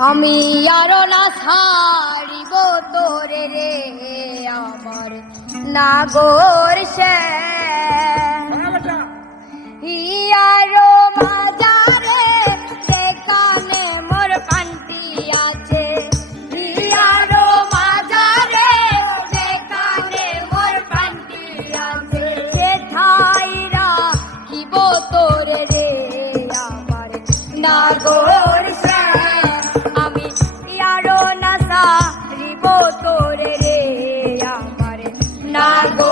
আমি আর না সারিব তোরে রে আমার নাগর সে আরও মা Nargo.